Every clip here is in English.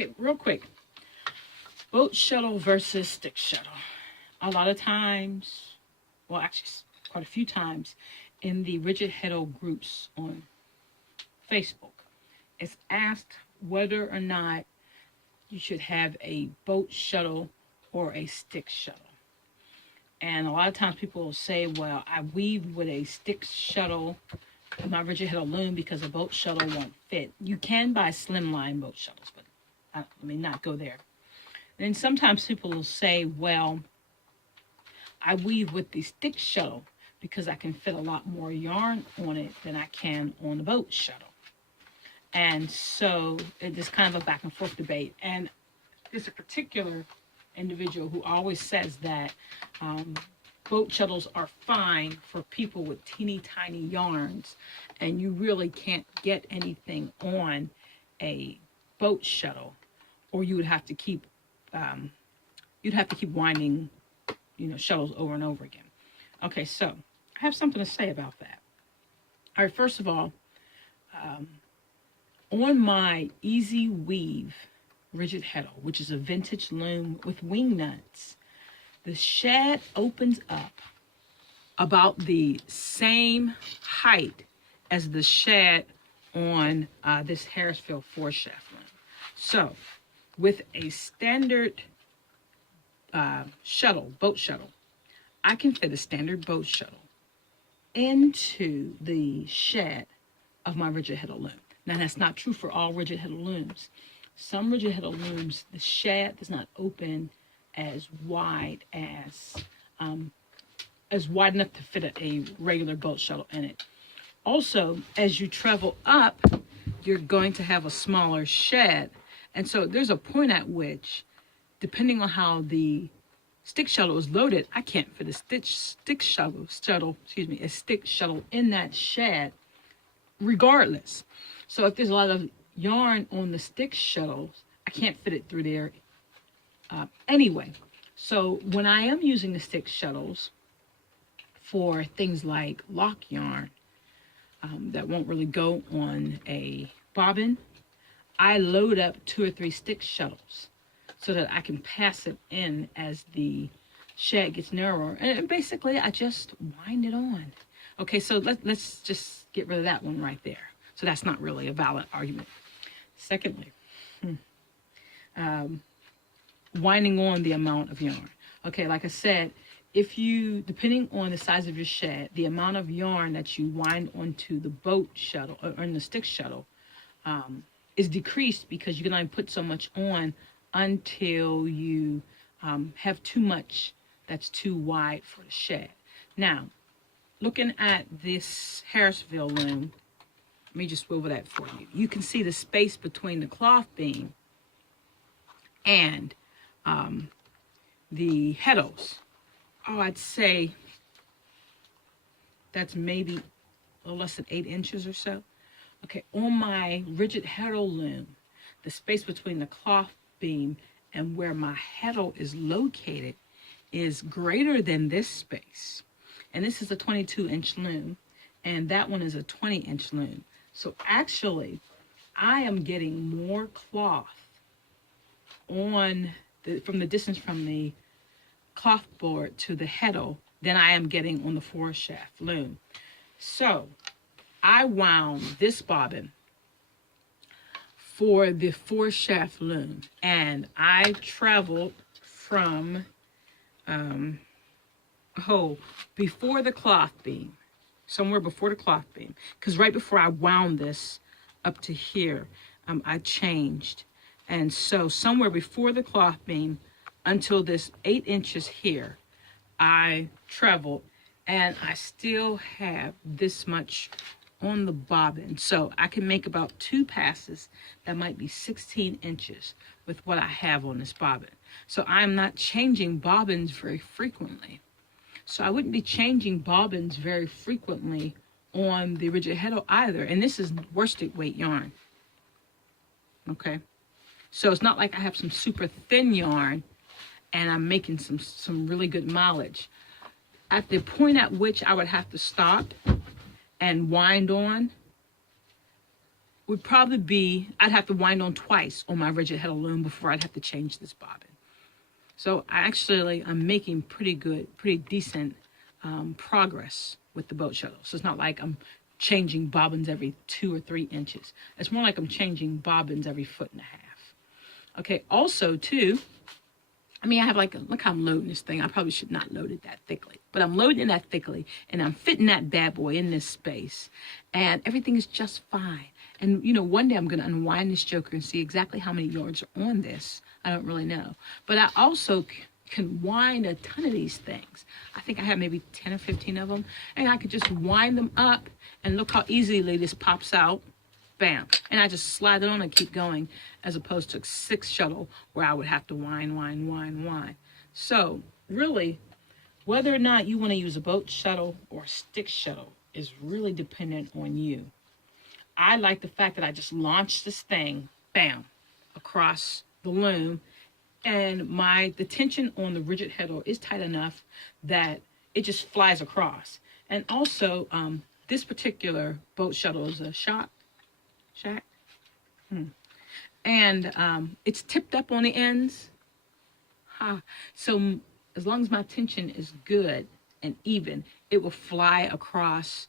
Okay, real quick. Boat shuttle versus stick shuttle. A lot of times, well, actually quite a few times, in the rigid heddle groups on Facebook, it's asked whether or not you should have a boat shuttle or a stick shuttle. And a lot of times people will say, well, I weave with a stick shuttle in my rigid heddle loom because a boat shuttle won't fit. You can buy slimline boat shuttles, but let me not go there. And sometimes people will say, well, I weave with the stick shuttle because I can fit a lot more yarn on it than I can on the boat shuttle. And so it's kind of a back and forth debate. And there's a particular individual who always says that boat shuttles are fine for people with teeny tiny yarns, and you really can't get anything on a boat shuttle, or you would have to keep winding, shuttles over and over again. Okay, so I have something to say about that. All right, first of all, on my Easy Weave rigid heddle, which is a vintage loom with wing nuts, the shad opens up about the same height as the shad on this Harrisville 4-shaft loom. So with a standard boat shuttle, I can fit a standard boat shuttle into the shad of my rigid heddle loom. Now, that's not true for all rigid heddle looms. Some rigid heddle looms, the shad does not open as wide enough to fit a regular boat shuttle in it. Also, as you travel up, you're going to have a smaller shad, and so there's a point at which, depending on how the stick shuttle is loaded, I can't fit a stick shuttle in that shad, regardless. So if there's a lot of yarn on the stick shuttles, I can't fit it through there anyway. So when I am using the stick shuttles for things like lock yarn that won't really go on a bobbin, I load up 2 or 3 stick shuttles so that I can pass it in as the shad gets narrower. And basically, I just wind it on. Okay, so let's just get rid of that one right there. So that's not really a valid argument. Secondly, winding on the amount of yarn. Okay, like I said, depending on the size of your shad, the amount of yarn that you wind onto the boat shuttle or in the stick shuttle is decreased, because you can only put so much on until you have too much that's too wide for the shad. Now, looking at this Harrisville loom, let me just swivel that for you. You can see the space between the cloth beam and the heddles. Oh, I'd say that's maybe a little less than 8 inches or so. Okay, on my rigid heddle loom, the space between the cloth beam and where my heddle is located is greater than this space. And this is a 22-inch loom, and that one is a 20-inch loom. So actually, I am getting more cloth from the distance from the cloth board to the heddle than I am getting on the 4-shaft loom. So I wound this bobbin for the 4-shaft loom, and I traveled from before the cloth beam, somewhere before the cloth beam, because right before I wound this up to here, I changed. And so somewhere before the cloth beam until this 8 inches here, I traveled, and I still have this much on the bobbin. So I can make about 2 passes that might be 16 inches with what I have on this bobbin. So I'm not changing bobbins very frequently. So I wouldn't be changing bobbins very frequently on the rigid heddle either. And this is worsted weight yarn. Okay. So it's not like I have some super thin yarn and I'm making some really good mileage. At the point at which I would have to stop and wind on would probably be, I'd have to wind on twice on my rigid heddle loom before I'd have to change this bobbin. So I'm making pretty decent progress with the boat shuttle. So it's not like I'm changing bobbins every 2 or 3 inches. It's more like I'm changing bobbins every 1.5 feet. Okay, also too, I mean, I have like, look how I'm loading this thing. I probably should not load it that thickly, but I'm loading it that thickly and I'm fitting that bad boy in this space and everything is just fine. And you know, one day I'm going to unwind this joker and see exactly how many yards are on this. I don't really know, but I also can wind a ton of these things. I think I have maybe 10 or 15 of them, and I could just wind them up and look how easily this pops out. Bam. And I just slide it on and keep going, as opposed to a 6 shuttle where I would have to wind. So really, whether or not you want to use a boat shuttle or a stick shuttle is really dependent on you. I like the fact that I just launched this thing, bam, across the loom, and the tension on the rigid heddle is tight enough that it just flies across. And also, this particular boat shuttle is a shack. And it's tipped up on the ends. So as long as my tension is good and even, it will fly across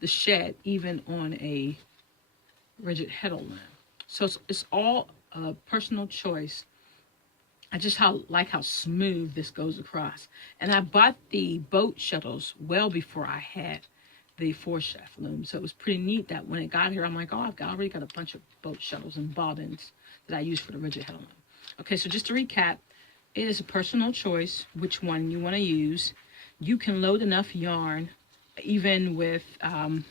the shed, even on a rigid heddle loom. So it's all a personal choice. I just like how smooth this goes across. And I bought the boat shuttles well before I had the 4-shaft loom. So it was pretty neat that when it got here, I'm like, oh, I've already got a bunch of boat shuttles and bobbins that I use for the rigid heddle loom. Okay, so just to recap, it is a personal choice which one you want to use. You can load enough yarn, even with, there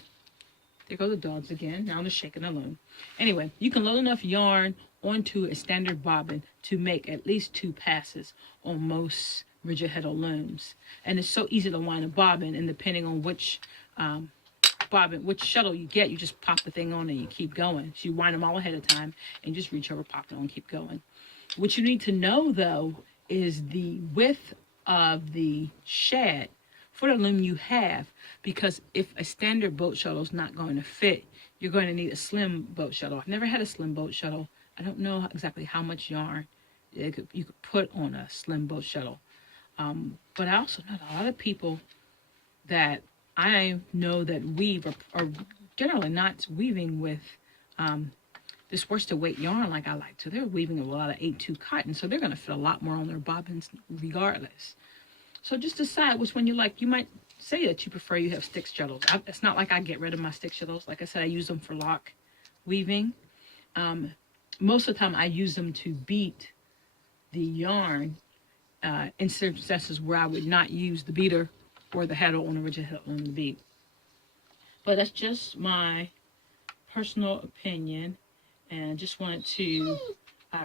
go the dogs again. Now they're shaking the loom. Anyway, you can load enough yarn onto a standard bobbin to make at least 2 passes on most rigid heddle looms. And it's so easy to wind a bobbin, and depending on which which shuttle you get, you just pop the thing on and you keep going. So you wind them all ahead of time and just reach over, pop it on, and keep going. What you need to know though is the width of the shed for the loom you have, because if a standard boat shuttle is not going to fit, you're going to need a slim boat shuttle. I've never had a slim boat shuttle. I don't know exactly how much yarn you could put on a slim boat shuttle. But I also know a lot of people that I know that weave are generally not weaving with this worsted weight yarn like I like to. They're weaving a lot of 8/2 cotton, so they're going to fit a lot more on their bobbins regardless. So just decide which one you like. You might say that you prefer you have stick shuttles. It's not like I get rid of my stick shuttles. Like I said, I use them for lock weaving. Most of the time I use them to beat the yarn in circumstances where I would not use the beater or the heddle on the rigid heddle on the beat. But that's just my personal opinion, and just wanted to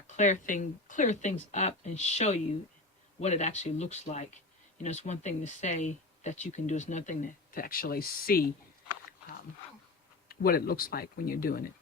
clear things up and show you what it actually looks like. You know, it's one thing to say that you can do, it's another thing to actually see what it looks like when you're doing it.